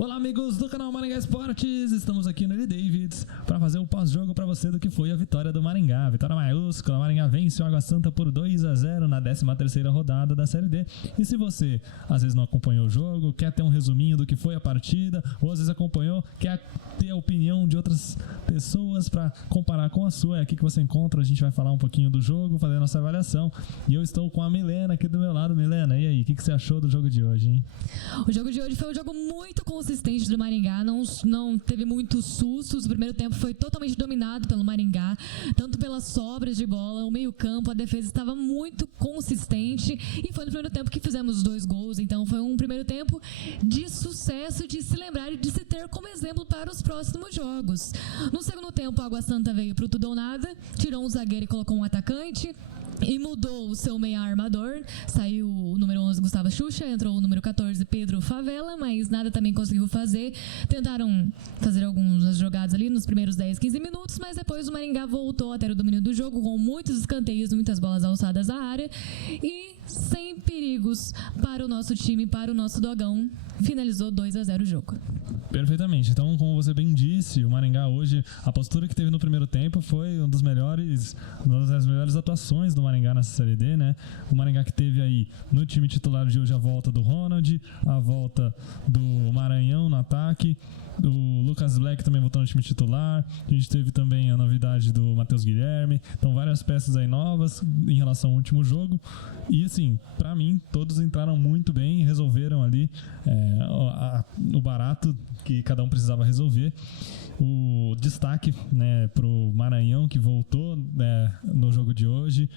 Olá, amigos do canal Maringá Esportes, estamos aqui no Eli Davids para fazer o pós-jogo para você do que foi a vitória do Maringá. Vitória maiúscula, Maringá vence o Água Santa por 2-0 na 13ª rodada da Série D. E se você às vezes não acompanhou o jogo, quer ter um resuminho do que foi a partida, ou às vezes acompanhou, quer ter a opinião de outras pessoas para comparar com a sua, é aqui que você encontra. A gente vai falar um pouquinho do jogo, fazer a nossa avaliação. E eu estou com a Milena aqui do meu lado. Milena, e aí, o que você achou do jogo de hoje, hein? O jogo de hoje foi um jogo muito consistente do Maringá, não teve muitos sustos. O primeiro tempo foi totalmente dominado pelo Maringá, tanto pelas sobras de bola, o meio-campo, a defesa estava muito consistente e foi no primeiro tempo que fizemos os 2 gols. Então foi um primeiro tempo de sucesso, de se lembrar e de se ter como exemplo para os próximos jogos. No segundo tempo, a Água Santa veio pro tudo ou nada, tirou um zagueiro e colocou um atacante e mudou o seu meia armador. Saiu o número 11, Gustavo Xuxa, entrou o número 14, Pedro Favela, mas nada também conseguiu fazer. Tentaram fazer algumas jogadas ali nos primeiros 10, 15 minutos, mas depois o Maringá voltou a ter o domínio do jogo, com muitos escanteios, muitas bolas alçadas à área e sem perigos para o nosso time, para o nosso Dogão. Finalizou 2-0 o jogo. Perfeitamente. Então, como você bem disse, o Maringá hoje, a postura que teve no primeiro tempo foi uma das melhores atuações do Maringá nessa Série D, né? O Maringá que teve aí no time titular de hoje a volta do Ronald, a volta do Maranhão no ataque, o Lucas Black também voltou no time titular. A gente teve também a novidade do Matheus Guilherme. Então, várias peças aí novas em relação ao último jogo. E assim, pra mim, todos entraram muito bem e resolveram ali o barato que cada um precisava resolver. O destaque, né, pro Maranhão, que voltou, né, no jogo de hoje,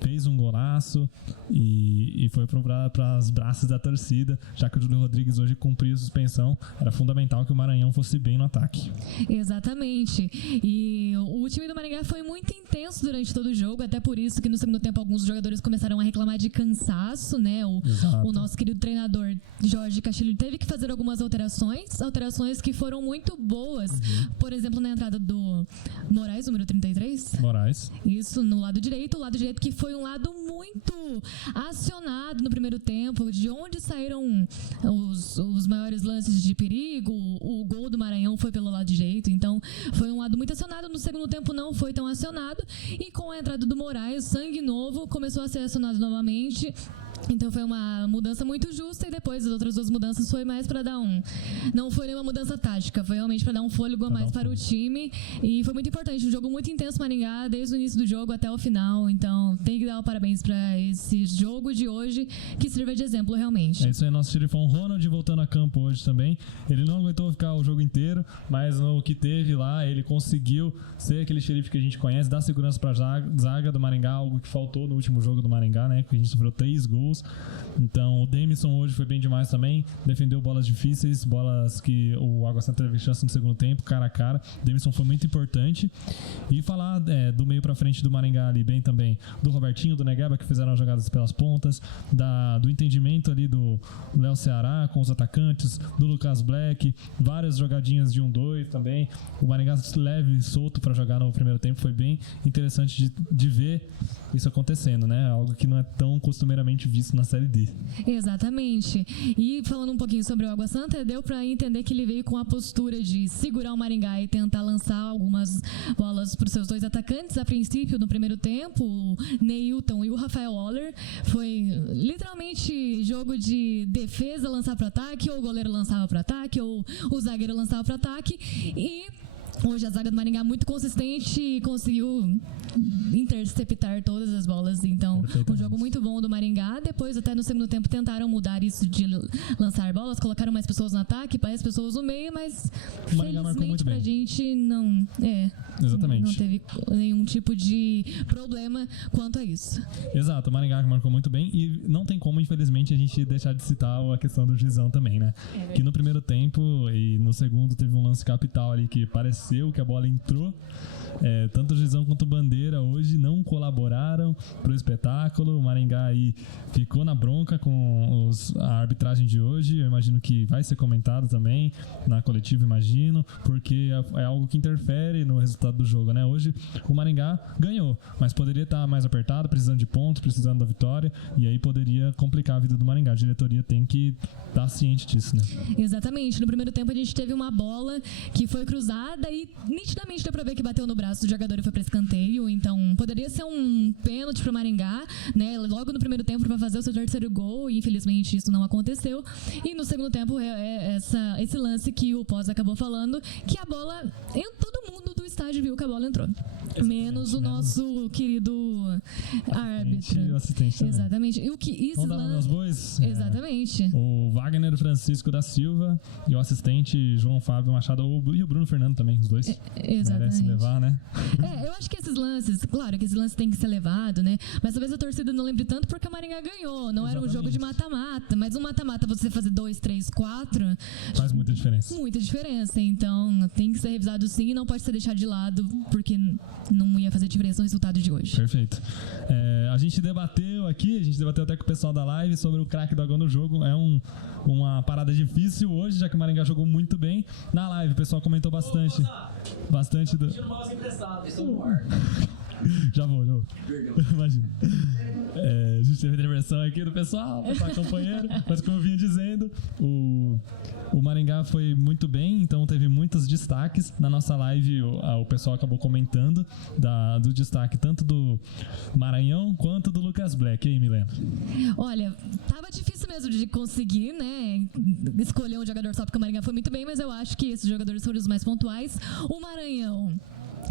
fez um golaço e foi para os braços da torcida, já que o Júlio Rodrigues hoje cumpriu a suspensão. Era fundamental que o Maranhão fosse bem no ataque. Exatamente. E o time do Maringá foi muito intenso durante todo o jogo, até por isso que no segundo tempo alguns jogadores começaram a reclamar de cansaço, né? O nosso querido treinador Jorge Castilho teve que fazer algumas alterações que foram muito boas. Por exemplo, na entrada do Moraes, número 33. Moraes. Isso, no lado direito. O lado direito que foi um lado muito acionado no primeiro tempo, de onde saíram os maiores lances de perigo. O gol do Maranhão foi pelo lado direito, então foi um lado muito acionado. No segundo tempo não foi tão acionado, e com a entrada do Moraes, sangue novo, começou a ser acionado novamente. Então foi uma mudança muito justa, e depois as outras 2 mudanças foi mais para dar não foi nenhuma mudança tática, foi realmente para dar um fôlego a mais para o time, e foi muito importante. Um jogo muito intenso, Maringá, desde o início do jogo até o final. Então tem que dar o parabéns para esse jogo de hoje, que sirva de exemplo realmente. É isso aí, nosso xerifão Ronald voltando a campo hoje também. Ele não aguentou ficar o jogo inteiro, mas no que teve lá, ele conseguiu ser aquele xerife que a gente conhece, dar segurança para a zaga do Maringá, algo que faltou no último jogo do Maringá, né? Que a gente sofreu 3 gols. Então o Demisson hoje foi bem demais também, defendeu bolas difíceis, bolas que o Água Santa teve chance no segundo tempo, cara a cara. O Demisson foi muito importante. E falar do meio pra frente do Maringá ali bem também, do Robertinho, do Negueba, que fizeram as jogadas pelas pontas, do entendimento ali do Léo Ceará com os atacantes, do Lucas Black, várias jogadinhas de 1-2 também. O Maringá leve e solto pra jogar no primeiro tempo, foi bem interessante de ver isso acontecendo, né? Algo que não é tão costumeiramente visto na Série D. Exatamente. E falando um pouquinho sobre o Água Santa, deu pra entender que ele veio com a postura de segurar o Maringá e tentar lançar algumas bolas pros seus 2 atacantes. A princípio, no primeiro tempo, o Neilton e o Rafael Waller. Foi literalmente jogo de defesa, lançar pro ataque, ou o goleiro lançava pro ataque, ou o zagueiro lançava pro ataque. E hoje a zaga do Maringá muito consistente e conseguiu interceptar todas as bolas. Então, um jogo muito bom do Maringá. Depois, até no segundo tempo, tentaram mudar isso de lançar bolas, colocaram mais pessoas no ataque, mais pessoas no meio, mas felizmente pra gente não teve nenhum tipo de problema quanto a isso. Exato, o Maringá marcou muito bem, e não tem como, infelizmente, a gente deixar de citar a questão do juizão também, né? Que no primeiro tempo e no segundo teve um lance capital ali que parecia aconteceu, que a bola entrou. Tanto o Juizão quanto o Bandeira hoje não colaboraram pro espetáculo. O Maringá aí ficou na bronca com a arbitragem de hoje. Eu imagino que vai ser comentado também na coletiva, imagino, porque é algo que interfere no resultado do jogo, né? Hoje o Maringá ganhou, mas poderia estar mais apertado, precisando de pontos, precisando da vitória, e aí poderia complicar a vida do Maringá. A diretoria tem que estar ciente disso, né? Exatamente. No primeiro tempo a gente teve uma bola que foi cruzada e nitidamente deu pra ver que bateu no braço do jogador e foi pra escanteio, então poderia ser um pênalti pro Maringá, né? Logo no primeiro tempo pra fazer o seu terceiro gol, e infelizmente isso não aconteceu. E no segundo tempo esse lance que o Pós acabou falando, que a bola, todo mundo do estádio viu que a bola entrou. Menos o nosso querido árbitro. E o assistente também. Exatamente. E o que isso Vamos dar meus bois? Exatamente. O Wagner Francisco da Silva e o assistente João Fábio Machado, e o Bruno Fernando também, os dois. Exatamente. Merece levar, né? Eu acho que esses lances, claro que esses lances têm que ser levados, né? Mas talvez a torcida não lembre tanto porque a Maringá ganhou. Não era um jogo de mata-mata. Mas um mata-mata, você fazer 2, 3, 4... faz muita diferença. Muita diferença. Então, tem que ser revisado sim e não pode ser deixado de lado porque não ia fazer diferença no resultado de hoje. Perfeito. A gente debateu até com o pessoal da live sobre o craque do Agão no jogo. É uma parada difícil hoje, já que o Maringá jogou muito bem. Na live, o pessoal comentou bastante. Bastante do... Já vou. Imagina. A gente teve intervenção aqui do pessoal companheiro, mas como eu vinha dizendo, o Maringá foi muito bem, então teve muitos destaques. Na nossa live, o pessoal acabou comentando do destaque tanto do Maranhão quanto do Lucas Black, hein, Milena? Olha, tava difícil mesmo de conseguir, né, escolher um jogador só porque o Maringá foi muito bem, mas eu acho que esses jogadores foram os mais pontuais. O Maranhão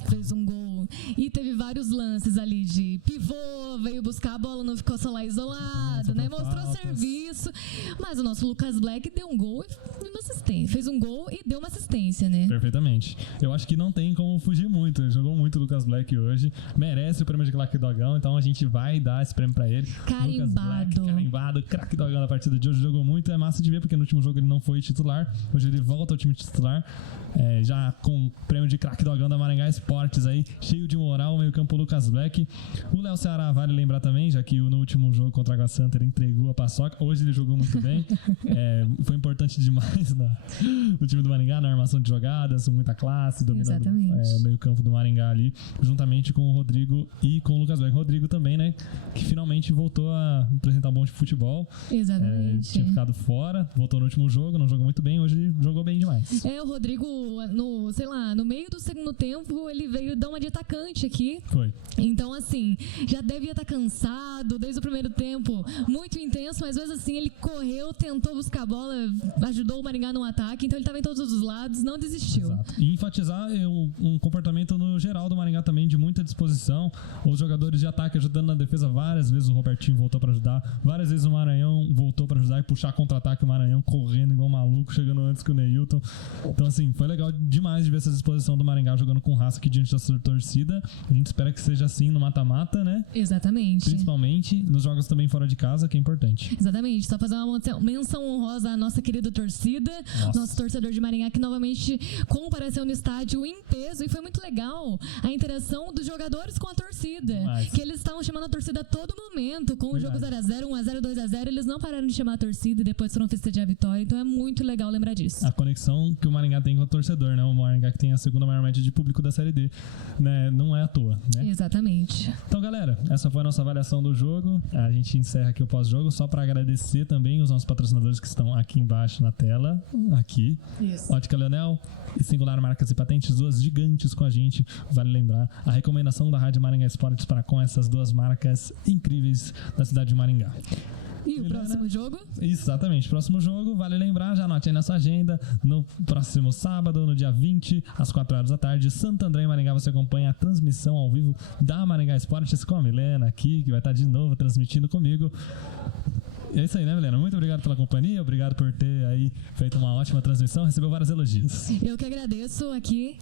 fez um gol e teve vários lances ali de pivô, veio buscar a bola, não ficou só lá isolado, né? Mostrou serviço. Mas o nosso Lucas Black deu um gol e uma assistência. Fez um gol e deu uma assistência, né? Perfeitamente. Eu acho que não tem como fugir muito. Ele jogou muito o Lucas Black hoje. Merece o prêmio de craque do Agão, então a gente vai dar esse prêmio pra ele. Carimbado, craque do Agão na partida de hoje. Jogou muito, é massa de ver, porque no último jogo ele não foi titular. Hoje ele volta ao time titular. Já com o prêmio de craque do Agão da Maringá Esportes aí, cheio de moral, meio campo Lucas Black. O Léo Ceará vale lembrar também, já que no último jogo contra a Água Santa ele entregou a paçoca. Hoje ele jogou muito bem. Foi importante demais no time do Maringá, na armação de jogadas, com muita classe, dominando o meio campo do Maringá ali, juntamente com o Rodrigo e com o Lucas Black. Rodrigo também, né, que finalmente voltou a apresentar um bom de futebol. Exatamente. Tinha ficado fora, voltou no último jogo, não jogou muito bem, hoje ele jogou bem demais. O Rodrigo, no meio do segundo tempo, ele veio dar uma de atacante aqui. Foi. Então, assim, já devia estar cansado desde o primeiro tempo, muito intenso, mas mesmo assim ele correu, tentou buscar a bola, ajudou o Maringá no ataque, então ele estava em todos os lados, não desistiu. Exato. E enfatizar um comportamento no geral do Maringá também de muita disposição, os jogadores de ataque ajudando na defesa, várias vezes o Robertinho voltou para ajudar, várias vezes o Maranhão voltou para ajudar e puxar contra-ataque, o Maranhão correndo igual maluco, chegando antes que o Neilton. Então, assim, foi legal demais de ver essa disposição do Maringá jogando com raça aqui diante da sua torcida. A gente espera que seja assim no mata-mata, né? Exatamente. Principalmente nos jogos também fora de casa, que é importante. Exatamente. Só fazer uma menção honrosa à nossa querida torcida, nosso torcedor de Maringá, que novamente compareceu no estádio em peso, e foi muito legal a interação dos jogadores com a torcida. Que eles estavam chamando a torcida a todo momento, com o jogo 0x0, 1x0, 2x0, eles não pararam de chamar a torcida e depois foram festejar a vitória, então é muito legal lembrar disso. A conexão que o Maringá tem com o torcedor, né? O Maringá que tem a segunda maior média de público da Série D, né? Não é à toa, né? Exatamente. Então, galera, essa foi a nossa avaliação do jogo. A gente encerra aqui o pós-jogo, só para agradecer também os nossos patrocinadores que estão aqui embaixo na tela, aqui. Isso. Ótica Leonel e Singular Marcas e Patentes, duas gigantes com a gente. Vale lembrar a recomendação da Rádio Maringá Esportes para com essas duas marcas incríveis da cidade de Maringá. E o próximo jogo? Exatamente, próximo jogo, vale lembrar, já anote aí na sua agenda, no próximo sábado, no dia 20, às 4 horas da tarde, Santo André e Maringá, você acompanha a transmissão ao vivo da Maringá Esportes com a Milena aqui, que vai estar de novo transmitindo comigo. É isso aí, né, Milena? Muito obrigado pela companhia, obrigado por ter aí feito uma ótima transmissão, recebeu vários elogios. Eu que agradeço aqui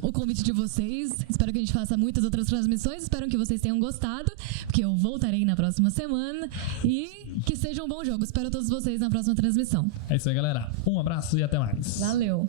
o convite de vocês, espero que a gente faça muitas outras transmissões, espero que vocês tenham gostado, porque eu voltarei na próxima semana e que seja um bom jogo, espero todos vocês na próxima transmissão. É isso aí, galera, um abraço e até mais. Valeu!